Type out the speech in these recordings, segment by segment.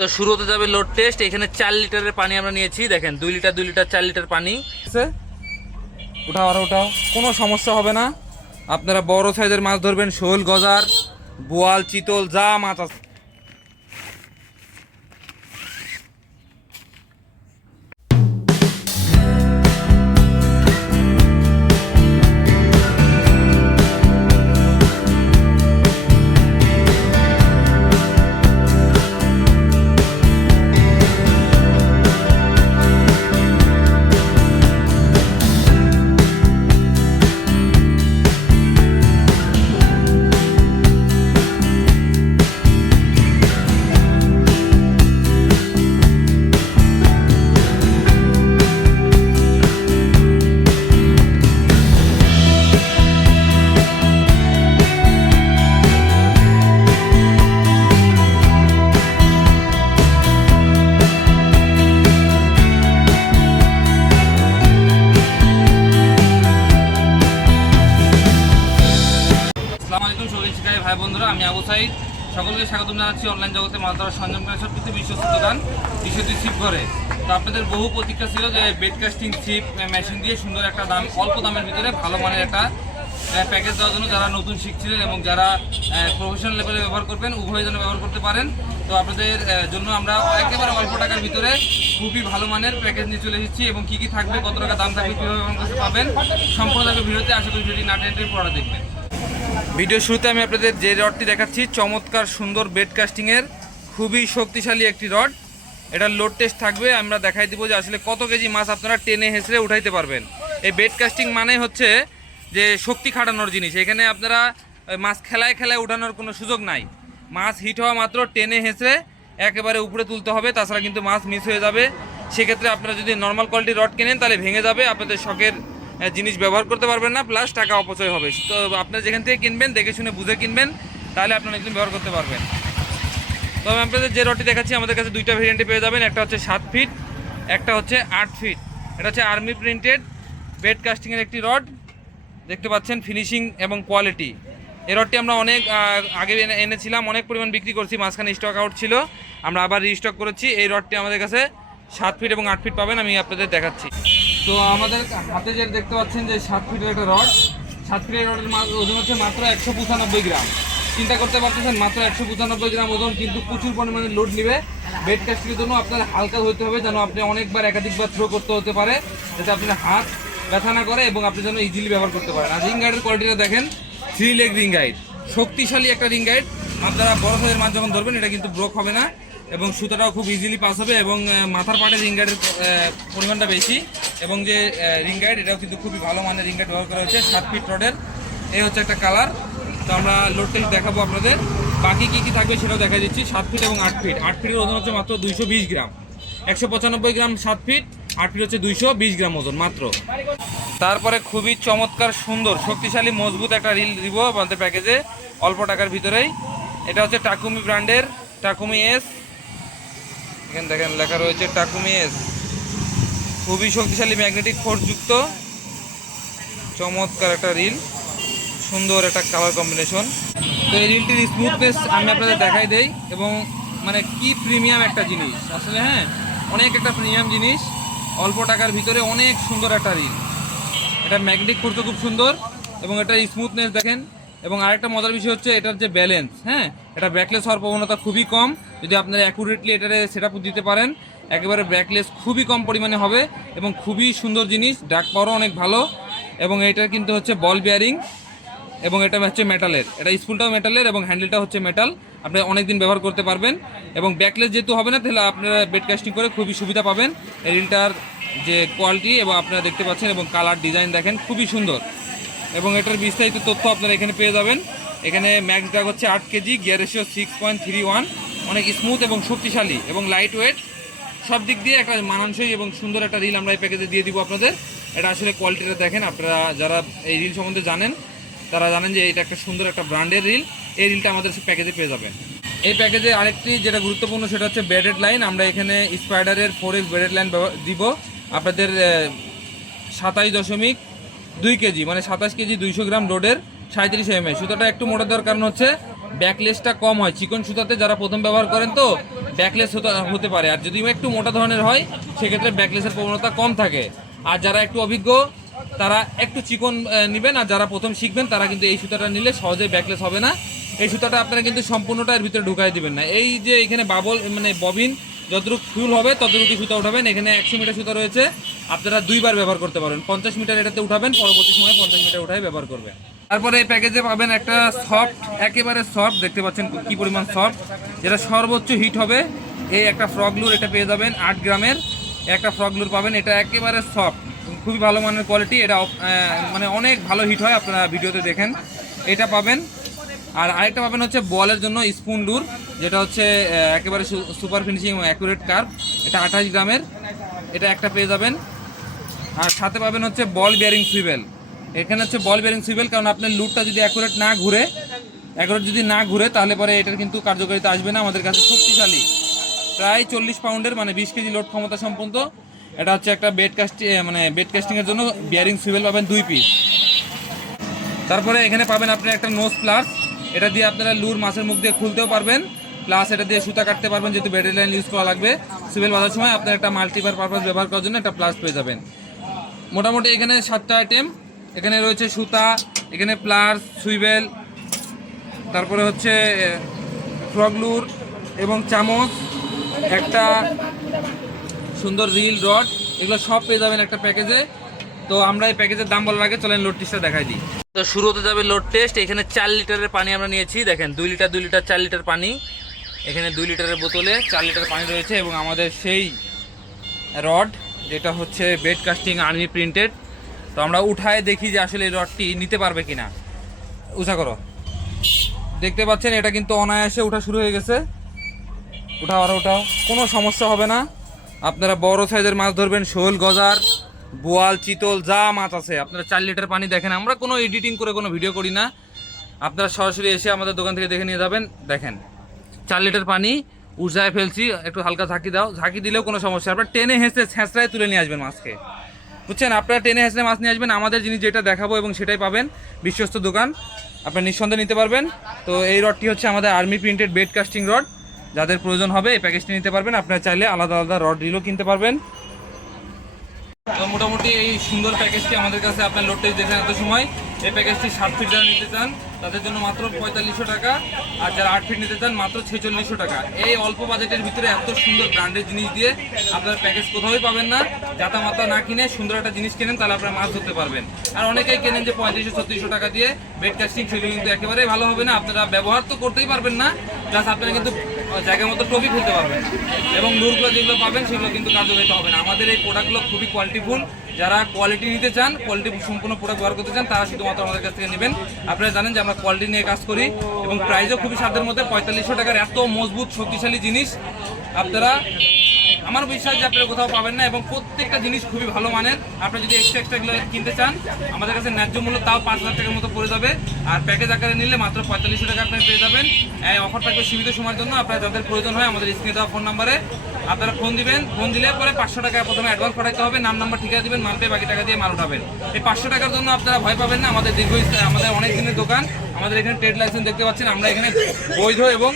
তো শুরু হতে যাবে লোড টেস্ট এখানে চার লিটারের পানি আমরা নিয়েছি, দেখেন, দুই লিটার দুই লিটার, চার লিটার পানি। উঠাও আর, উঠাও। কোনো সমস্যা হবে না। আপনারা বড় সাইজের মাছ ধরবেন, শোল, গজার, বোয়াল, চিতল, যা মাছ আছে। শিকারী ভাই বন্ধুরা, আমি আবু সাইদ। সকলকে স্বাগত জানাচ্ছি অনলাইন জগতে। মাছ ধরার সরঞ্জাম কেনার সব কিছু বিশ্বস্ত দোকান বিশ্বজিৎ ছিপ ঘরে। তো আপনাদের বহু প্রতীক্ষা ছিল যে বেড কাস্টিং ছিপ মেশিন দিয়ে সুন্দর একটা দাম, অল্প দামের ভিতরে ভালো মানের একটা প্যাকেজ দেওয়ার জন্য যারা নতুন শিখছিলেন এবং যারা প্রফেশনাল লেভেলে ব্যবহার করবেন, উভয় যেন ব্যবহার করতে পারেন। তো আপনাদের জন্য আমরা একেবারে অল্প টাকার ভিতরে খুবই ভালো মানের প্যাকেজ নিয়ে চলে এসেছি এবং কী কী থাকবে, কত টাকা দাম থাকবে, কীভাবে পাবেন সম্পূর্ণ ভিডিওতে আশা করি ভিডিওটি না টেনে পড়া দেখবেন। ভিডিও শুরুতে আমি আপনাদের যে রডটি দেখাচ্ছি, চমৎকার সুন্দর বেড কাস্টিংয়ের খুবই শক্তিশালী একটি রড। এটার লোড টেস্ট থাকবে, আমরা দেখাই দিব যে আসলে কত কেজি মাছ আপনারা টেনে হেসড়ে উঠাইতে পারবেন। এই বেড কাস্টিং মানে হচ্ছে যে শক্তি খাটানোর জিনিস। এখানে আপনারা মাছ খেলায় খেলায় উঠানোর কোনো সুযোগ নাই। মাছ হিট হওয়া মাত্র টেনে হেসড়ে একেবারে উপরে তুলতে হবে, তাছাড়া কিন্তু মাছ মিস হয়ে যাবে। সেক্ষেত্রে আপনারা যদি নর্মাল কোয়ালিটির রড কেনেন, তাহলে ভেঙে যাবে। আপনাদের শখের জিনিস ব্যবহার করতে পারবেন না প্লাস টাকা অপচয় হবে। তো আপনারা যেখান থেকে কিনবেন, দেখে শুনে বুঝে কিনবেন, তাহলে আপনারা একদিন ব্যবহার করতে পারবেন। তো আমি আপনাদের যে রডটি দেখাচ্ছি, আমাদের কাছে দুইটা ভেরিয়েন্টে পেয়ে যাবেন, একটা হচ্ছে সাত ফিট একটা হচ্ছে আট ফিট এটা হচ্ছে আর্মি প্রিন্টেড বেড কাস্টিংয়ের একটি রড দেখতে পাচ্ছেন ফিনিশিং এবং কোয়ালিটি এই রডটি আমরা অনেক আগে এনে- এনেছিলাম, অনেক পরিমাণ বিক্রি করছি, মাঝখানে স্টক আউট ছিল। আমরা আবার রিস্টক করেছি। এই রডটি আমাদের কাছে সাত ফিট এবং আট ফিট পাবেন, আমি আপনাদের দেখাচ্ছি। তো আমাদের হাতে যে দেখতে পাচ্ছেন যে সাত ফিটের একটা রড, সাত ফিটের রডের ওজন হচ্ছে মাত্র একশো পঁচানব্বই গ্রাম। চিন্তা করতে পারতেছেন, মাত্র একশো পঁচানব্বই গ্রাম ওজন, কিন্তু প্রচুর পরিমাণে লোড নেবে। বেড কাস্টিংয়ের জন্য আপনার হালকা হতে হবে, যেন আপনি অনেকবার একাধিকবার থ্রো করতে হতে পারে, যাতে আপনার হাত ব্যথা না করে এবং আপনি যেন ইজিলি ব্যবহার করতে পারেন। আর রিং গাইডের কোয়ালিটিটা দেখেন থ্রি লেগ রিং গাইড শক্তিশালী একটা রিং গাইড আপনারা বড় সাইজের মাছ যখন ধরবেন, এটা কিন্তু ব্রোক হবে না এবং সুতাটাও খুব ইজিলি পাস হবে এবং মাথার পাটে রিং গাইডের পরিমাণটা বেশি। এবং যে রিং গাইড এটাও কিন্তু খুবই ভালো মানের রিং গাইড ব্যবহার করা হয়েছে, সাত ফিট রডের এই হচ্ছে একটা কালার তো আমরা লোড টেস্ট দেখাবো আপনাদের। বাকি কি কি থাকবে সেটাও দেখা দিচ্ছি, সাত ফিট এবং আট ফিট আট ফিটের ওজন হচ্ছে মাত্র দুইশো বিশ গ্রাম। একশো পঁচানব্বই গ্রাম সাত ফিট আট ফিট হচ্ছে দুইশো বিশ গ্রাম ওজন মাত্র। তারপরে খুবই চমৎকার, সুন্দর, শক্তিশালী, মজবুত একটা রিল দিব আমাদের প্যাকেজে অল্প টাকার ভিতরেই। এটা হচ্ছে টাকুমি ব্র্যান্ডের টাকুমি এস এখানে দেখেন, লেখা রয়েছে টাকুমি এস খুবই শক্তিশালী ম্যাগনেটিক ফোর্সযুক্ত চমৎকার একটা রিল সুন্দর একটা কালার কম্বিনেশন তো এই রিলটির স্মুথনেস আমি আপনাদের দেখাই দেই, এবং মানে কি প্রিমিয়াম একটা জিনিস। আসলে হ্যাঁ অনেক একটা প্রিমিয়াম জিনিস, অল্প টাকার ভিতরে অনেক সুন্দর একটা রিল এটা ম্যাগনেটিক ফোর্সও খুব সুন্দর, এবং এটা স্মুথনেস দেখেন। এবং আরেকটা মজার বিষয় হচ্ছে এটার যে ব্যালেন্স হ্যাঁ এটা ব্যাকলেস হওয়ার প্রবণতা খুবই কম। যদি আপনারা অ্যাকুরেটলি এটারে সেট দিতে পারেন একেবারে ব্যাকলেস খুবই কম পরিমাণে হবে এবং খুবই সুন্দর জিনিস ডাক পাওয়ারও অনেক ভালো এবং এটার কিন্তু হচ্ছে বল বিয়ারিং এবং এটা হচ্ছে মেটালের এটা স্পুলটাও মেটালের এবং হ্যান্ডেলটা হচ্ছে মেটাল আপনি অনেক দিন ব্যবহার করতে পারবেন এবং ব্যাকলেস যেহেতু হবে না, তাহলে আপনারা বেড কাস্টিং করে খুবই সুবিধা পাবেন। রিলটার যে কোয়ালিটি এবং আপনারা দেখতে পাচ্ছেন এবং কালার ডিজাইন দেখেন, খুবই সুন্দর। এবং এটার বিস্তারিত তথ্য আপনারা এখানে পেয়ে যাবেন। এখানে ম্যাক্স ড্রাগ হচ্ছে আট KG gear ratio six point three one অনেক স্মুথ এবং শক্তিশালী এবং লাইট ওয়েট সব দিক দিয়ে একটা মানানসই এবং সুন্দর একটা রিল আমরা এই প্যাকেজে দিয়ে দিব আপনাদের। এটা আসলে কোয়ালিটিটা দেখেন, আপনারা যারা এই রিল সম্বন্ধে জানেন, তারা জানেন যে এটা একটা সুন্দর একটা ব্র্যান্ডের রিল এই রিলটা আমাদের প্যাকেজে পেয়ে যাবেন। এই প্যাকেজে আরেকটি যেটা গুরুত্বপূর্ণ, সেটা হচ্ছে বেডেড লাইন আমরা এখানে স্পাইডারের ফোর এক্স বেডেড লাইন দিব। আপনাদের সাতাশ দশমিক দুই কেজি মানে সাতাশ কেজি দুইশো গ্রাম রোডের সাঁত্রিশ এম এ সুতোটা একটু মোটা দেওয়ার কারণ হচ্ছে ব্যাকলেসটা কম হয়। চিকন সুতাতে যারা প্রথম ব্যবহার করেন তো, ব্যাকলেস হতে পারে। আর যদি একটু মোটা ধরনের হয়, সেক্ষেত্রে ব্যাকলেসের প্রবণতা কম থাকে। আর যারা একটু অভিজ্ঞ, তারা একটু চিকন নেবেন। আর যারা প্রথম শিখবেন, তারা কিন্তু এই সুতাটা নিলে সহজেই ব্যাকলেস হবে না। এই সুতাটা আপনারা কিন্তু সম্পূর্ণটা এর ভিতরে ঢুকাই দিবেন না। এই যে এখানে বাবল মানে ববিন, যতটুকু ফুল হবে ততটুকু সুতা উঠাবেন। এখানে একশো মিটার সুতা রয়েছে। আপনারা দুইবার ব্যবহার করতে পারেন। পঞ্চাশ মিটার এটাতে উঠাবেন, পরবর্তী সময় পঞ্চাশ মিটার উঠাই ব্যবহার করবেন। তারপরে এই প্যাকেজে পাবেন একটা সফট একেবারে সফট দেখতে পাচ্ছেন কি পরিমাণ সফট যেটা সর্বোচ্চ হিট হবে। এই একটা ফ্রগলুর এটা পেয়ে যাবেন আট গ্রামের। একটা ফ্রগলুর পাবেন, এটা একেবারে সফট খুবই ভালো মানের কোয়ালিটি এটা মানে অনেক ভালো হিট হয়, আপনারা ভিডিওতে দেখেন। এটা পাবেন, আর আরেকটা পাবেন হচ্ছে বলের জন্য স্পুন লুর যেটা হচ্ছে একেবারে সুপার ফিনিশিং অ্যাকুরেট কার্ভ এটা আঠাশ গ্রামের। এটা একটা পেয়ে যাবেন। আর সাথে পাবেন হচ্ছে বল বিয়ারিং সুইবেল এখানে হচ্ছে বল বিয়ারিং সুইবেল কারণ আপনার লুটটা যদি অ্যাকুরেট না ঘুরে অ্যাকুরেট যদি না ঘুরে, তাহলে পরে এটার কিন্তু কার্যকারিতা আসবে না। আমাদের কাছে শক্তিশালী। প্রায় চল্লিশ পাউন্ডের মানে বিশ কেজি লোড ক্ষমতা সম্পন্ন। এটা হচ্ছে একটা বেড কাস্টিং মানে বেড কাস্টিংয়ের জন্য বিয়ারিং সুইবেল পাবেন দুই পিস তারপরে এখানে পাবেন আপনি একটা নোজ প্লাস এটা দিয়ে আপনারা লুর মাছের মুখ দিয়ে খুলতেও পারবেন। প্লাস এটা দিয়ে সুতা কাটতে পারবেন, যেহেতু ব্যাটারি লাইন ইউজ করা লাগবে। সিভিল বাঁধার সময় আপনার একটা মাল্টিপার পারপাস ব্যবহার করার জন্য একটা প্লাস পেয়ে যাবেন। মোটামুটি এখানে সাতটা আইটেম এখানে রয়েছে সুতা, এখানে প্লাস, সুইবেল, তারপরে হচ্ছে ফ্রগলুর এবং চামচ, একটা সুন্দর রিল রড, এগুলো সব পেয়ে যাবেন একটা প্যাকেজে। তো আমরা এই প্যাকেজের দাম বলার আগে চলেন লোড টেস্টটা দেখাই দিই। তো শুরু হতে যাবে লোড টেস্ট, এখানে চার লিটারের পানি আমরা নিয়েছি, দেখেন, দুই লিটার দুই লিটার, চার লিটার পানি। এখানে দুই লিটারের বোতলে চার লিটার পানি রয়েছে এবং আমাদের সেই রড, যেটা হচ্ছে বেড কাস্টিং আর্মি প্রিন্টেড। তো আমরা উঠায় দেখি যে আসলে এই রডটি নিতে পারবে কিনা। উঁচা করো। দেখতে পাচ্ছেন, এটা কিন্তু অনায়াসে ওঠা শুরু হয়ে গেছে। উঠাও, আর ওঠাও কোনো সমস্যা হবে না। আপনারা বড় সাইজের মাছ ধরবেন, শোল, গজার, বোয়াল, চিতল, যা মাছ আছে। আপনারা চার লিটার পানি দেখেন। আমরা কোনো এডিটিং করে কোনো ভিডিও করি না। আপনারা সরাসরি এসে আমাদের দোকান থেকে দেখে নিয়ে যাবেন। দেখেন, চার লিটার পানি উর্জায় ফেলছি। একটু হালকা ঝাঁকি দাও। ঝাঁকি দিলেও কোনো সমস্যা আপনার টেনে হেসে ছ্যাঁচড়ায় তুলে নিয়ে আসবেন মাছকে। বুঝছেন, আপনারা টেনে হেসে মাছ নিয়ে আসবেন, আমাদের জিনিস যেটা দেখাবো এবং সেটাই পাবেন, বিশ্বস্ত দোকান। আপনারা নিঃসন্দেহে নিতে পারবেন। তো এই রডটি হচ্ছে আমাদের army printed bed casting rod যাদের প্রয়োজন হবে এই প্যাকেজটি নিতে পারবেন। আপনারা চাইলে আলাদা আলাদা রড রিলও কিনতে পারবেন। তো মোটামুটি এই সুন্দর প্যাকেজটি আমাদের কাছে আপনার লোড টেস্ট দেখেন এত সময়। এই প্যাকেজটি সাত ফিট যারা নিতে চান তাদের জন্য মাত্র পঁয়তাল্লিশশো টাকা, আর যারা আট ফিট নিতে চান, মাত্র ছেচল্লিশশো টাকা। এই অল্প বাজেটের ভিতরে এত সুন্দর ব্র্যান্ডের জিনিস দিয়ে আপনারা প্যাকেজ কোথাওই পাবেন না। যাতা মাতা না কিনে সুন্দর একটা জিনিস কেনেন, তাহলে আপনারা মাছ ধরতে পারবেন। আর অনেকেই কেনেন যে পঁয়ত্রিশশো, ছত্রিশশো টাকা দিয়ে বেড কাস্টিং সেগুলো কিন্তু একেবারেই ভালো হবে না। আপনারা ব্যবহার তো করতেই পারবেন না। প্লাস আপনারা কিন্তু জায়গা মতো টপি খুলতে পারবেন। এবং নূরগুলো যেগুলো পাবেন, সেগুলো কিন্তু কার্যকারিত হবে না। আমাদের এই প্রোডাক্টগুলো খুবই কোয়ালিটিফুল যারা কোয়ালিটি নিতে চান কোয়ালিটি সম্পূর্ণ প্রোডাক্ট ব্যবহার করতে চান, তারা শুধুমাত্র আমাদের কাছ থেকে নেবেন। আপনারা জানেন যে আমরা কোয়ালিটি নিয়ে কাজ করি এবং প্রাইসও খুবই সাধ্যের মধ্যে। পঁয়তাল্লিশশো টাকার এত মজবুত, শক্তিশালী জিনিস আপনারা আমার বিশ্বাস যে আপনারা কোথাও পাবেন না এবং প্রত্যেকটা জিনিস খুবই ভালো মানের। আপনি যদি এক্সট্রা এক্সট্রা এগুলো কিনতে চান, আমাদের কাছে ন্যায্য মূল্য তাও পাঁচ হাজার টাকার মতো পড়ে যাবে। আর প্যাকেজ আকারে নিলে মাত্র পঁয়তাল্লিশশো টাকা আপনি পেয়ে যাবেন। এই অফার থাকবে সীমিত সময়ের জন্য আপনার যাদের প্রয়োজন হয় আমাদের স্ক্রিনে দেওয়া ফোন নাম্বারে আপনারা ফোন দিবেন ফোন দিলে পরে পাঁচশো টাকা প্রথমে অ্যাডভান্স পাঠাতে হবে, নাম নাম্বার ঠিকা দিবেন, মাল পেয়ে বাকি টাকা দিয়ে মাল উঠাবেন। এই পাঁচশো টাকার জন্য আপনারা ভয় পাবেন না, আমাদের দীর্ঘ আমাদের অনেক দিনের দোকান, আমাদের এখানে ট্রেড লাইসেন্স দেখতে পাচ্ছেন, আমরা এখানে বৈধ এবং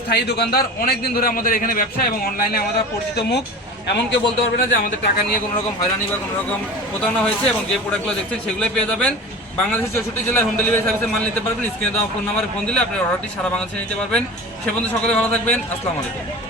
স্থায়ী দোকানদার। অনেক দিন ধরে আমাদের এখানে ব্যবসা এবং অনলাইনে আমাদের পরিচিত মুখ। এমন কেউ বলতে পারবে না যে আমাদের টাকা নিয়ে কোনো রকম হয়রানি বা কোনো রকম প্রতারণা হয়েছে এবং যে প্রোডাক্টগুলো দেখছেন সেগুলোই পেয়ে যাবেন। বাংলাদেশের চৌষট্টি জেলায় হোম ডেলিভারি সার্ভিসে মাল নিতে পারবেন স্ক্রিনে দেওয়া ফোন নাম্বারে ফোন দিলে আপনি অর্ডারটি সারা বাংলাদেশে নিতে পারবেন। সে পর্যন্ত সকলে ভালো থাকবেন, আসসালামু আলাইকুম।